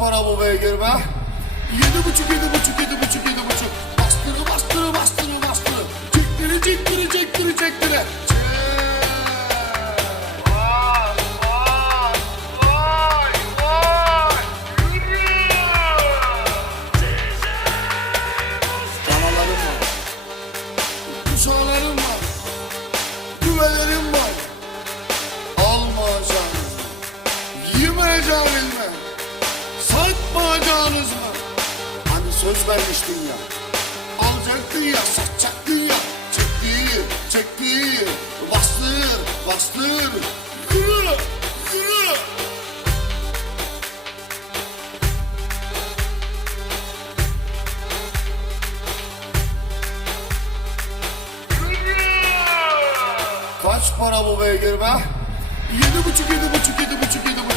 para bu beygir be? Yedi buçuk, yedi buçuk, yedi buçuk, yedi buçuk. Bastırı, bastırı, bastırı, bastırı. Çektiri, çektiri, çektiri, çektiri. Danalarım var. Kuşağlarım var. Düvelerim var. Almayacağınız söz vermiştin ya. Alacaktın ya, satacaktın ya. Çektir, çektir. Bastır, bastır. Yürü, yürü. Kaç para bu beygir be? Yedi buçuk, yedi buçuk, yedi buçuk, yedi buçuk.